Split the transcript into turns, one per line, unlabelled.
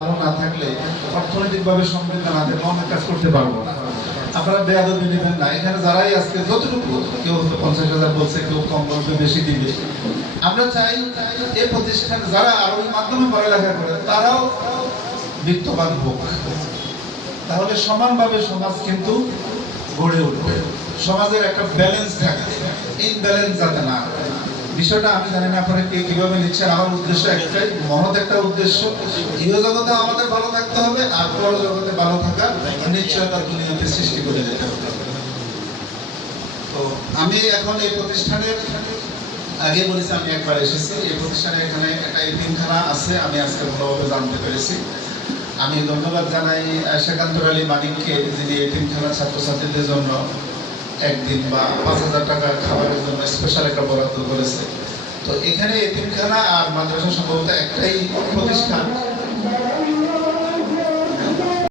না থাকলে অর্থনৈতিকভাবে সমৃদ্ধ না থাকলে কাজ করতে পারব আপনারা বেয়াদবি নেবেন না, এখানে যারাই আজকে যতটুকু কেউ পঞ্চাশ হাজার বলছে, কেউ কম বলবে বেশি দিবে। আমরা চাই যারা মাধ্যমে পড়ালেখা করে, তারাও বিত্তবান হোক। তাহলে সমানভাবে সমাজ কিন্তু গড়ে উঠবে। সমাজের একটা ব্যালেন্স থাকবে ইনব্যালেন্স যাতে না হয়। বিষয়টা আমি জানি না আপনারা কে কীভাবে নিচ্ছেন আমার উদ্দেশ্য একটাই। মহৎ একটা উদ্দেশ্য। জগতে আমাদের ভালো থাকতে হবে, আর পর জগতে ভালো থাকার নিশ্চয়তা দুনিয়াতে সৃষ্টি করে যেতে হবে। তো আমি এখন এই প্রতিষ্ঠানের আগে বলেছি আমি একবার এসেছি। এই প্রতিষ্ঠানে এখানে একটা এতিমখানা আছে, আমি আজকে ভালোভাবে জানতে পেরেছি। আমি ধন্যবাদ জানাই শেখান্তর আলী মানিককে, যিনি এতিমখানা ছাত্রছাত্রীদের জন্য একদিন বা পাঁচ হাজার একটা বরাদ্দ করেছে। তো এখানে এতিমখানা আর মাদ্রাসা সম্ভবত একটাই প্রতিষ্ঠান।